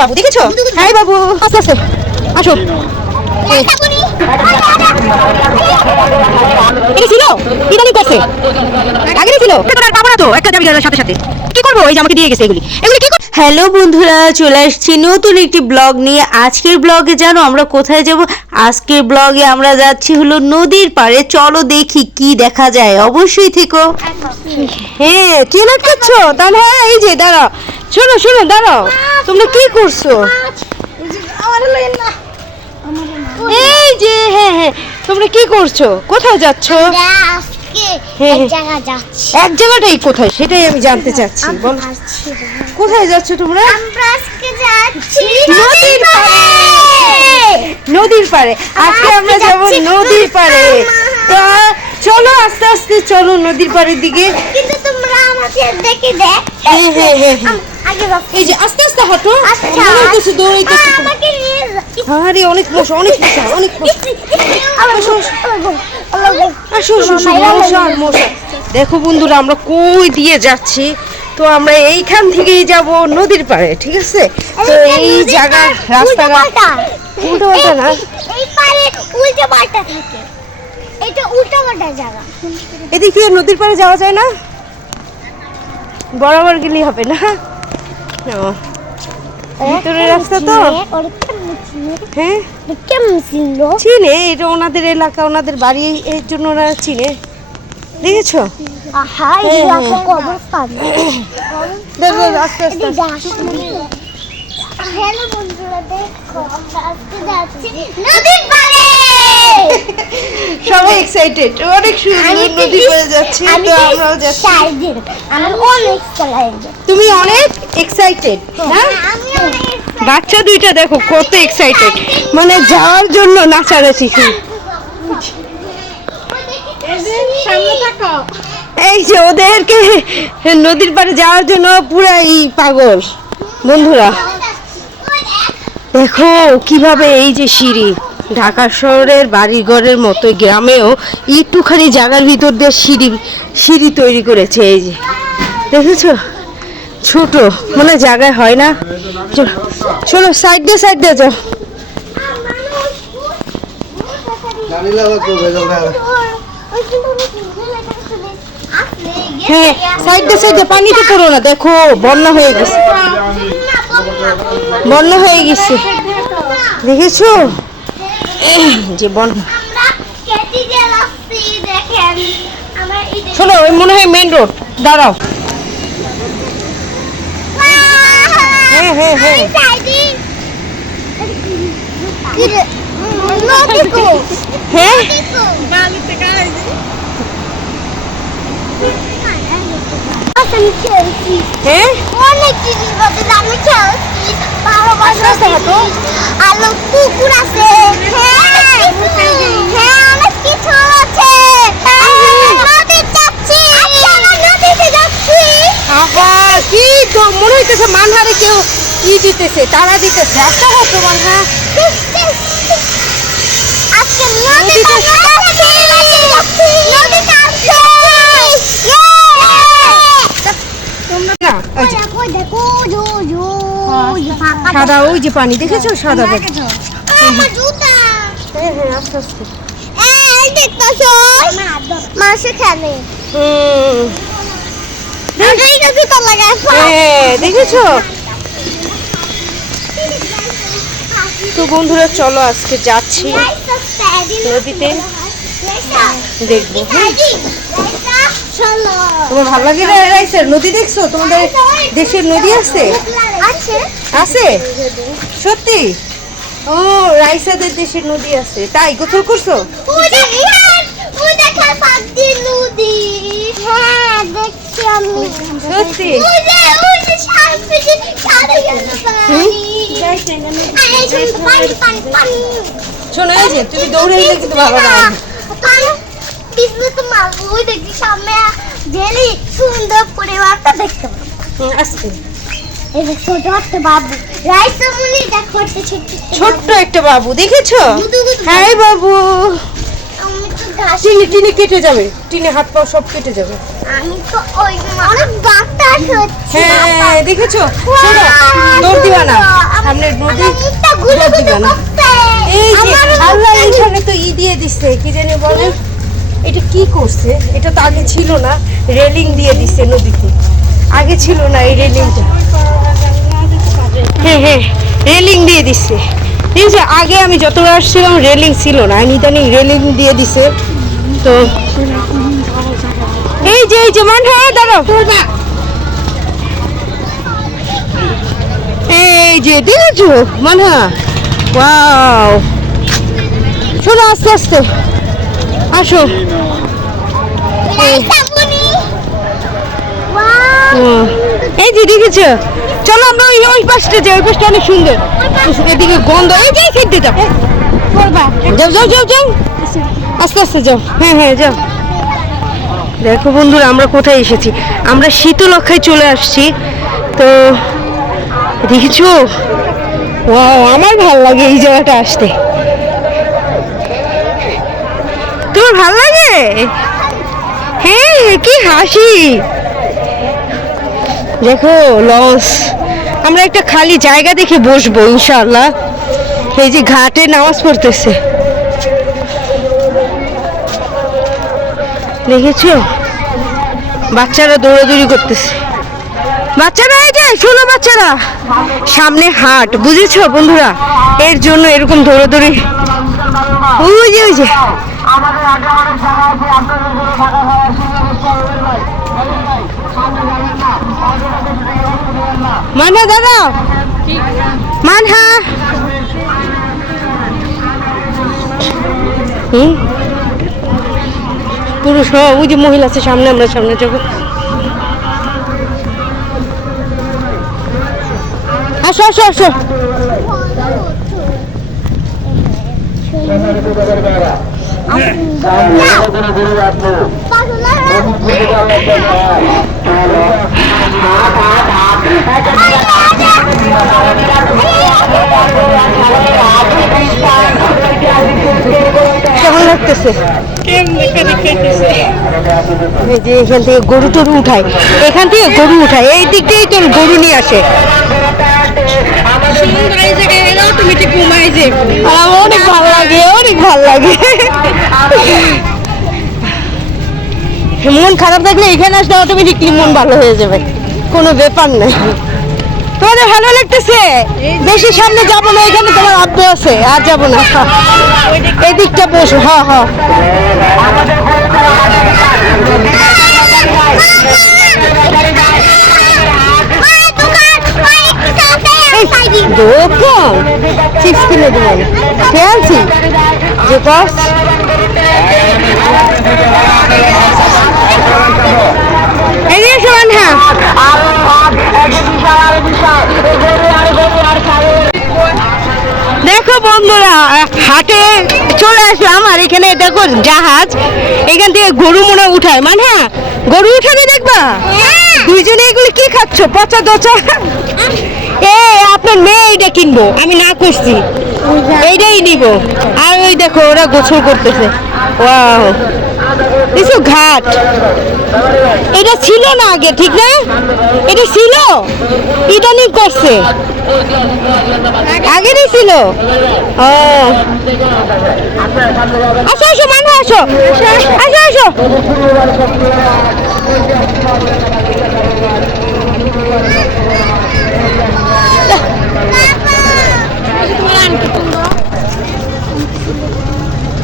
বাবু দেখেছো? হাই বাবু, আস্তে আস্তে আসো। ছিল ইদানি করছে, আগে ছিল পাবো না তো, একটা যাবি সাথে সাথে কি করবো? এই যে আমাকে দিয়ে গেছে এগুলি কি করবো? হ্যালো বন্ধুরা, চলে আসছি নতুন একটি ব্লগ নিয়ে। আজকের ব্লগে জানো আমরা কোথায় যাব? আজকের ব্লগে আমরা যাচ্ছি হলো নদীর পাড়ে। চলো দেখি কি দেখা যায়, অবশ্যই থেকো। হ্যাঁ কি লাগছো তাহলে? হ্যাঁ এই যে দাঁড়াও, শোনো শোনো দাঁড়াও, তোমরা কি করছো? এই যে হ্যাঁ হ্যাঁ, তোমরা কি করছো? কোথায় যাচ্ছো? এক জায়গাটাই কোথায় সেটাই আমি জানতে চাচ্ছি। বল কোথায় যাচ্ছো তোমরা? নদীর পাড়ে। নদীর পাড়ে আজকে আমরা যাবো নদীর পাড়ে। তা চলো আস্তে আস্তে চলো নদীর পাড়ের দিকে। কিন্তু তোমরা আমাকে দেখে দে। হ্যাঁ হ্যাঁ হ্যাঁ, এই যে আস্তে আস্তে হাঁটো, দৌড়াইতেছো দৌড়াইতেছো। আরে অনেক মশা অনেক মশা অনেক মশা। আসো আসো মশা মশা। দেখো বন্ধুরা আমরা কই দিয়ে যাচ্ছি, তো আমরা এইখান থেকেই যাব নদীর পাড়ে, ঠিক আছে? তো এই জায়গা রাস্তাটা উল্টো পাল্টা না, এই পারে উল্টো পাল্টা থাকে, এটা উল্টো পাল্টা জায়গা। এদিকে নদীর পাড়ে যাওয়া যায় না? বরাবর গেলেই হবে না? ভিতরের রাস্তা তো। হ্যাঁ চিনে, এটা ওনাদের এলাকা, ওনাদের বাড়ি, এর জন্য ওনারা চিনে। দেখেছো? দেখো আস্তে আস্তে। হ্যালো বন্ধুরা, দেখো আমরা আজকে যাচ্ছি নদীর পাড়ে। সবাই এক্সাইটেড, অনেক সুন্দর নদী পাড়ে যাচ্ছি। তো আমরাও যাচ্ছি। আমি অনেক এক্সাইটেড। তুমি অনেক এক্সাইটেড না? বাচ্চা দুইটা দেখো কত এক্সাইটেড, মানে যাওয়ার জন্য নাচানাচি। এই যে ওদেরকে নদীর পাড়ে যাওয়ার জন্য পুরাই পাগল। বন্ধুরা দেখো কিভাবে এই যে সিঁড়ি, ঢাকা শহরের বাড়িঘরের মতো গ্রামেও একটুখানি জায়গার ভিতর দিয়ে সিঁড়ি তৈরি করেছে। এই যে দেখেছো, ছোট মানে জায়গায় হয় না। চলো সাইড দিয়ে যাও। হ্যাঁ সাইডে পানিতে পড়ো না, দেখো বন্যা হয়ে গেছে, বন্যা হয়ে গেছে। দেখেছো যে বন্যা। শোনো ওই মনে হয় মেন রোড, দাঁড়াও। হ্যাঁ হ্যাঁ হ্যাঁ হ্যাঁ অনেক জিনিস আছে, আমি খেলছি, আলো পুকুর আছে, হ্যাঁ অনেক কিছু আছে। আবার কি তো মনে হইতেছে মানহারে কেউ ই দিতেছে, তারা দিতেছে। রাস্তা হতো মানহা আজকে নদীতে সাদা ওই যে পানি দেখেছো, সাদা পানি। আমার জুতা। হ্যাঁ হ্যাঁ আস্তে আস্তে। এই দেখতেছো মাসে খেলে। দেখেছো? তো বন্ধুরা চলো আজকে যাচ্ছি নদীতে, দেখবো। তোমার ভালো লাগে না রাইসার নদী? দেখছো তোমাদের দেশের নদী আছে? আছে সত্যি? ও রাইসাদের দেশের নদী আছে, তাই গোসল করছো? সত্যি? শোনো এই যে তুমি দৌড়ে এলে কিন্তু ভালো লাগে। সামনে গেলে সুন্দর পরিবারটা দেখতে পাবো। আস্তে ছোট একটা বাবু, রাইসামুনি দেখো ছোট্ট একটা বাবু, দেখেছো? হ্যাঁ বাবু, টিনে কেটে যাবে, টিনে হাত পা সব কেটে যাবে। আমি তো ওই অনেক বাতাস হচ্ছে। হ্যাঁ দেখেছো? শোনো, দৌড় দিবা না, সামনে নদী, দৌড় দিবা না। এই যে আল্লাহ এইখানে তো দিয়ে দিচ্ছে, কি জানি বলে, এটা কি করছে? এটা তো আগে ছিল না, রেলিং দিয়ে দিচ্ছে নদীতে, আগে ছিল না এই রেলিংটা। হ্যাঁ হ্যাঁ, রেলিং দিয়ে দিচ্ছে। ঠিক আছে, আগে আমি যতবার আসছিলাম রেলিং ছিল না, ইদানিং রেলিং দিয়ে দিছে। তো এই যে মান, হ্যাঁ দাঁড়াও, এই যে দেখেছো মানহা, ওয়াও, শোনো আস্তে আস্তে আসো। এই যে দেখেছো, চলো আমরা ওই পাশটা যাই, ওই পাশটা অনেক সুন্দর, এদিকে গন্ধ, এই যে খেতে যাও, যাও যাও যাও যাও, আস্তে আস্তে যাও, হ্যাঁ হ্যাঁ যাও। দেখো বন্ধুরা, আমরা কোথায় এসেছি, আমরা শীতলক্ষায় চলে আসছি। তো দেখেছো, ওয়াও, আমার ভাল লাগে এই জায়গাটা আসতে। তোমার ভাল লাগে? হ্যাঁ, কি হাসি। দেখো লঞ্চ, আমরা একটা খালি জায়গা দেখে বসবো ইনশাআল্লাহ। এই যে ঘাটে নামাজ পড়তেছে, দেখেছো, বাচ্চারা দৌড়াদৌড়ি করতেছে। বাচ্চারা, এই যে শোনো বাচ্চারা, সামনে হাট, বুঝেছো বন্ধুরা, এর জন্য এরকম দৌড়াদৌড়ি। ওই যে ওই যে মানহা, দাদা মানহা, পুরুষ, ওই যে মহিলা আছে সামনে, আমরা সামনে যাবো। আসো আসো আসো, কেমন লাগতেছে? এই যে এখান থেকে গরু টরু উঠায়, এখান থেকে গরু উঠায়, এই দিক দিয়েই তোর গরু নিয়ে আসে। অনেক ভালো লাগে, অনেক ভালো লাগে। মন খারাপ থাকলে এখানে আসলে অটোমেটিকলি মন ভালো হয়ে যাবে, কোনো ব্যাপার নেই। তোমাদের ভালো লাগতেছে? বেশি সামনে যাবো না, এখানে তোমার আব্বু আছে, আর যাবো না, এই দিকটা বসো। হ্যাঁ হ্যাঁ, দোকান চিপস কিনে দেবেন, খেয়ালছি যে বস। দেখো বন্ধুরা, হাটে চলে আসলাম, আর এখানে দেখো জাহাজ, এখান থেকে গরু মনে উঠায়, মানে গরু উঠাবে, দেখবা দুইজনে এগুলো কি খাচ্ছ, পচা দচা। আপনার মেয়ে এইটা কিনবো, আমি না করছি, এইটাই নিব। আর ওই দেখো ওরা গোসল করতেছে, ওয়াও, দেখো ঘাট, এটা ছিল না আগে, ঠিক না? এটা ছিল, ইদানিং করছে, আগেরই ছিল। ও আসো আসো, মানে আসো আসো আসো।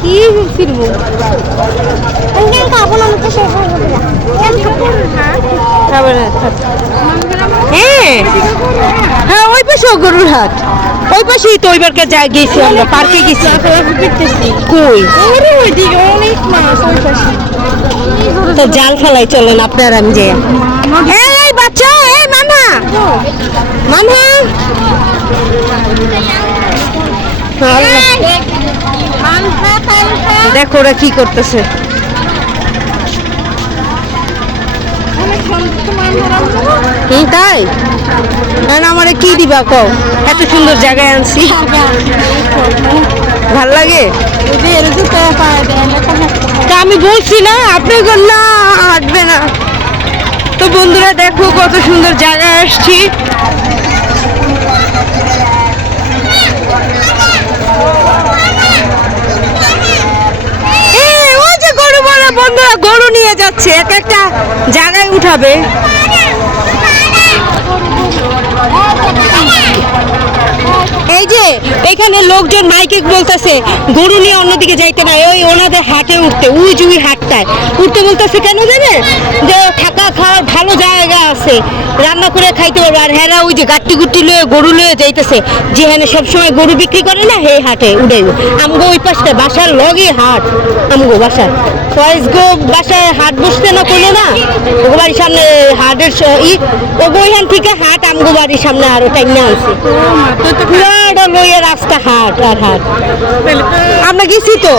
কি ফিরবো, খাবো না, আমাকে শেষ হয়ে যাবে। খাবে না? হ্যাঁ হ্যাঁ, ওই পাশে গরুর হাট, ওই পাশেই তো ওইবার গেছি আমরা, পার্কে গেছি। কই তো জাল ফেলাই, চলেন আপনার আমি যে। এই বাচ্চা, এই মানহা মানহা, দেখো ওরা কি করতেছে। তাই আমারে কি দিবা কও, এত সুন্দর জায়গায় আনছি, ভাল লাগে। তা আমি বলছি না, আপনি না হাঁটবে না, তো তো বন্ধুরা দেখো কত সুন্দর জায়গায় আসছি। ওই যে গরু বলে বন্ধুরা গরু নিয়ে যাচ্ছে, এক একটা জায়গায় উঠাবে। এই যে এখানে লোকজন মাইকে বলতেছে গরু নিয়ে অন্যদিকে যাইতে না, ওই ওনাদের হাটে উঠতে, ওই যে ওই হাটটায় উঠতে বলতেছে। কেন জানে? যে থাকা খাওয়ার ভালো জায়গা আছে, রান্না করে খাইতে পারবে। আর হেরা ওই যে গাট্টি গুট্টি লয়ে গরু লয়ে যাইতেছে, যেখানে সবসময় গরু বিক্রি করে না, সেই হাটে উঠাইব। আমগো ওই পাশটা বাসার লগে হাট, আমগো বাসার ফয়েজ গো বাসায় হাট বসতে না করলো না, ওগো বাড়ির সামনে হাটের ওগো ওইখান থেকে হাট আমগো বাড়ির সামনে আরো টাইম না আছে। পুরাটা লইয়া রাস্তা হাট আর হাট। আমরা গেছি তো,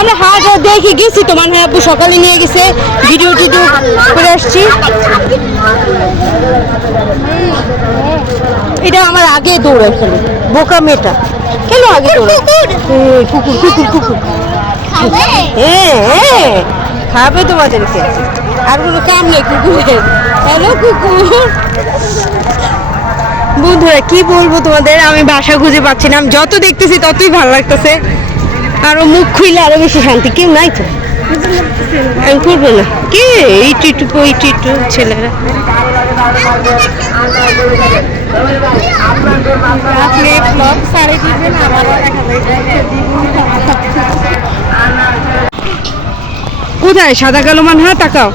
আমরা হাট দেখি গেছি তো, মানে আব্বু সকালে নিয়ে গেছে, ভিডিও টিডিও করে আসছি। এটা আমার আগে দৌড়ে ফেলে বোকা মেয়েটা, কেন আগে দৌড়ে? কুকুর কুকুর কুকুর হ্যাঁ হ্যাঁ খাবে তোমাদেরকে, আর কোনো কাম নেই কুকুরের। হ্যালো কুকুর। বন্ধুরা কি বলবো তোমাদের, আমি ভাষা খুঁজে পাচ্ছি না। আমি যত দেখতেছি ততই ভালো লাগতেছে, আরো মুখ খুইলে আরো বেশি শান্তি। কেউ নাই তো, আমি করবো না। কে এই টিটু ওই টিটু ছেলেরা? কোথায় সাদা কালো মান? হ্যাঁ তাকাও।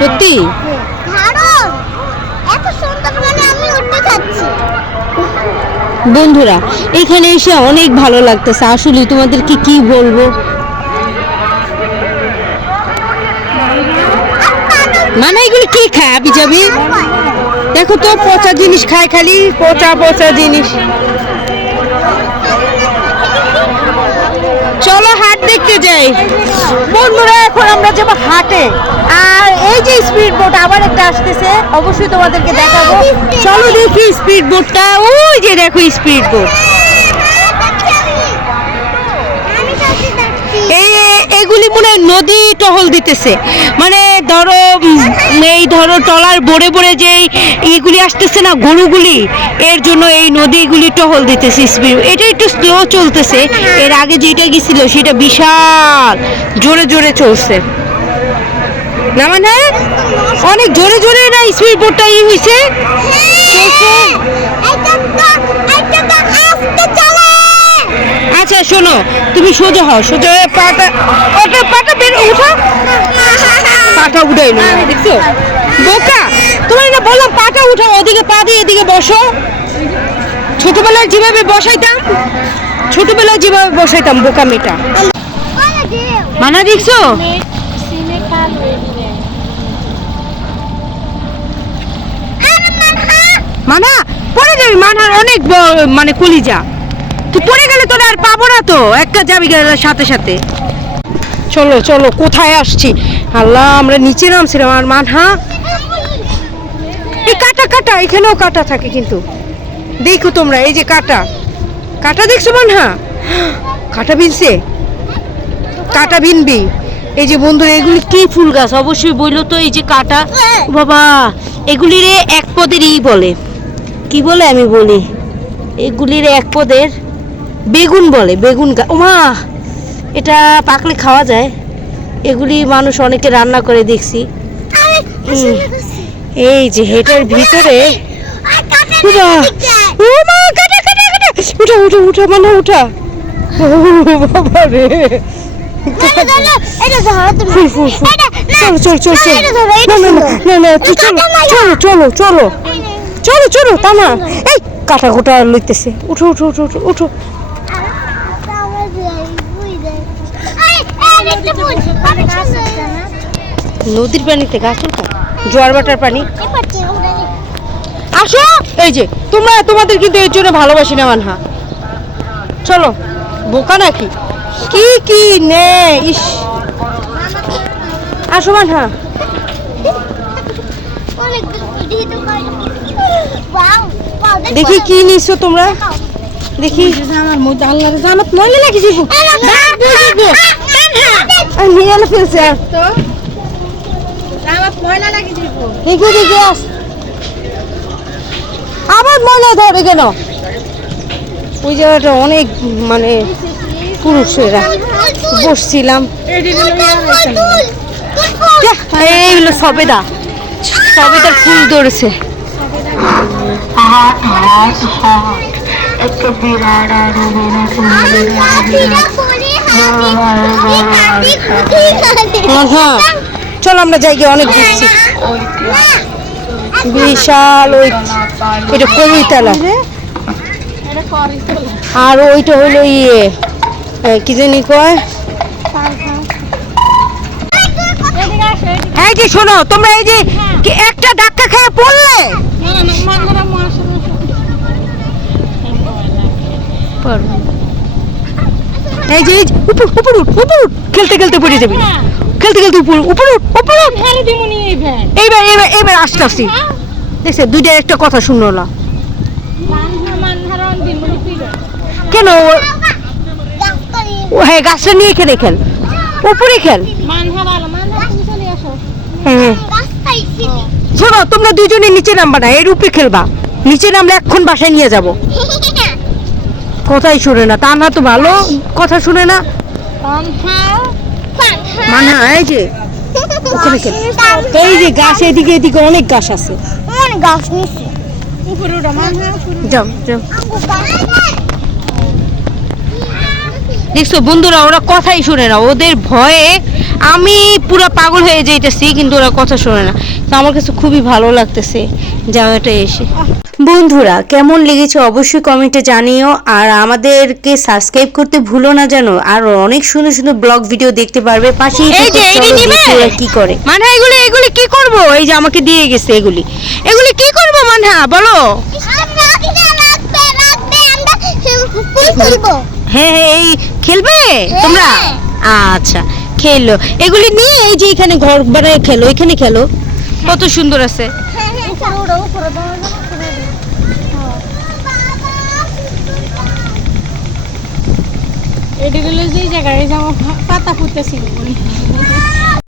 সত্যি বন্ধুরা এখানে এসে অনেক ভালো লাগতেছে, আসলে তোমাদেরকে কি বলবো। মানে এগুলো কি খায় আবি যাবি? দেখো তো পচা জিনিস খায়, খালি পচা পচা জিনিস। চলো হাট দেখতে যাই বন্ধুরা। এখন আমরা যাবো হাটে, আর এই যে স্পিড বোট আবার একটা আসতেছে, অবশ্যই তোমাদেরকে দেখাবো। চলো দেখি স্পিড বোটটা। ওই যে দেখো স্পিড বোট। এগুলি মনে হয় নদী টহল দিতেছে, মানে ধরো এই ধরো টলার বড়ে বড়ে যে এইগুলি আসতেছে না গরুগুলি, এর জন্য এই নদীগুলি টহল দিতেছে। স্পিড এটা একটু স্লো চলতেছে, এর আগে যেটা গেছিল সেটা বিশাল জোরে জোরে চলছে না, মানে অনেক জোরে জোরে না স্পিড বোটটা হয়েছে চলছে। আচ্ছা শোনো, তুমি সোজা হও, সোজা হয়ে পাটা ওটা পাটা বের উঠা, পাটা উঠাইলো দেখছো বোকা। তোমার না বললাম পাটা উঠাও, ওদিকে পা দিয়ে এদিকে বসো। ছোটবেলায় যেভাবে বসাইতাম, ছোটবেলায় যেভাবে বসাইতাম বোকা মেয়েটা। মানা দেখছো? মানা পড়ে যাবি, মানার অনেক মানে কলিজা, তুই পড়ে গেলে তোর আর পাবো না তো, একটা যাবি গেলে সাথে সাথে। চলো চলো কোথায় আসছি আল্লাহ, আমরা নিচে নামছিলাম। আর মানহা এই কাটা কাটা, এখানেও কাটা থাকে কিন্তু দেখো তোমরা, এই যে কাটা কাটা দেখছো মানহা, কাটা বিনছে, কাটা বিনবি। এই যে বন্ধুরা এগুলি কি ফুল গাছ অবশ্যই বললো তো। এই যে কাটা বাবা, এগুলির এক পদের বলে, কি বলে আমি বলি, এগুলির এক পদের বেগুন বলে, বেগুন গাছ। ওমা এটা পাকলে খাওয়া যায়, এগুলি মানুষ অনেকে রান্না করে দেখছি। এই যে হেটার ভিতরে উঠা উঠা উঠা মানে উঠা, বাবা রে। চলো চলো চলো চলো চলো চলো চলো চলো তামা, এই কাটা গোটা লইতেছে। উঠো উঠো উঠো উঠো উঠো। নদীর পানিতে গাছ উঠা, জোয়ার বাটার পানি। আসো, এই যে তোমরা, তোমাদের কিন্তু এর জন্য ভালোবাসি না মানহা। চলো বোকা নাকি, কি কি নে ইস। আসো মানহা। দেখি কি নিছো তোমরা। দেখি আমার মধ্যে আল্লাহর জামাত মইলা লাগি দিব আর নিয়ে এনে ফেলছে তো জামাত মইলা লাগি দিব দেখি দেখি আবার ময়লা ধরে কেন? ওই জায়গাটা অনেক মানে পুরুষেরা বসছিলাম। এইগুলো সবেদা, সবেদার ফুল ধরেছে। হ্যাঁ চলো আমরা যাই গিয়ে, অনেক ঘুরছি। বিশাল ওইটা কবিতলা, আর ওইটা হলো ইয়ে কি জানি কয়, এই যে শোনো তোমরা, এই যে কি একটা ধাক্কা খেয়ে পড়লে, এই যে উপর উপর উঠ, উপর উঠ, খেলতে খেলতে পড়ে যাবি, খেলতে খেলতে উপর উপর উঠ, উপর উঠ। এইবার এইবার এবার আস্তে আস্তে দেখছে দুইটা একটা কথা শুনলো না কেন? ও হ্যাঁ গাছটা নিয়ে এখানে খেল, উপরে খেল। হ্যাঁ শোনো তোমরা দুইজনে নিচে নামবা না, এর উপরে খেলবা। নিচে নামলে এখন বাসায় নিয়ে যাব। কথাই শুনে না, তা না তো ভালো কথা শুনে না। মানে এই যে ওখানে খেল, এই যে গাছ এদিকে এদিকে অনেক গাছ আছে। অনেক গাছ নিচে যাও যাও। দেখছো বন্ধুরা, ওরা কথাই শুনে না, ওদের ভয়ে আমি পুরো পাগল হয়ে যাইতেছি, কিন্তু ওরা কথা শুনে না। তো আমার কাছে খুবই ভালো লাগতেছে জায়গাটা এসে। বন্ধুরা কেমন লেগেছে অবশ্যই কমেন্টে জানিও, আর আমাদেরকে সাবস্ক্রাইব করতে ভুলো না যেন। আর অনেক সুন্দর সুন্দর ব্লগ ভিডিও দেখতে পারবে। পাশেই ওরা কি করে। মানে এগুলি এগুলি কি করব? এই যে আমাকে দিয়ে গেছে এগুলি, এগুলি কি করব মানহা বলো? হ্যাঁ হ্যাঁ এই খেলবে তোমরা? আচ্ছা খেলো, এগুলি নিয়ে এই যে এখানে ঘর বানায় খেলো, এখানে খেলো, কত সুন্দর আছে। এদিকে যে জায়গায় পাতা ফুটেছিল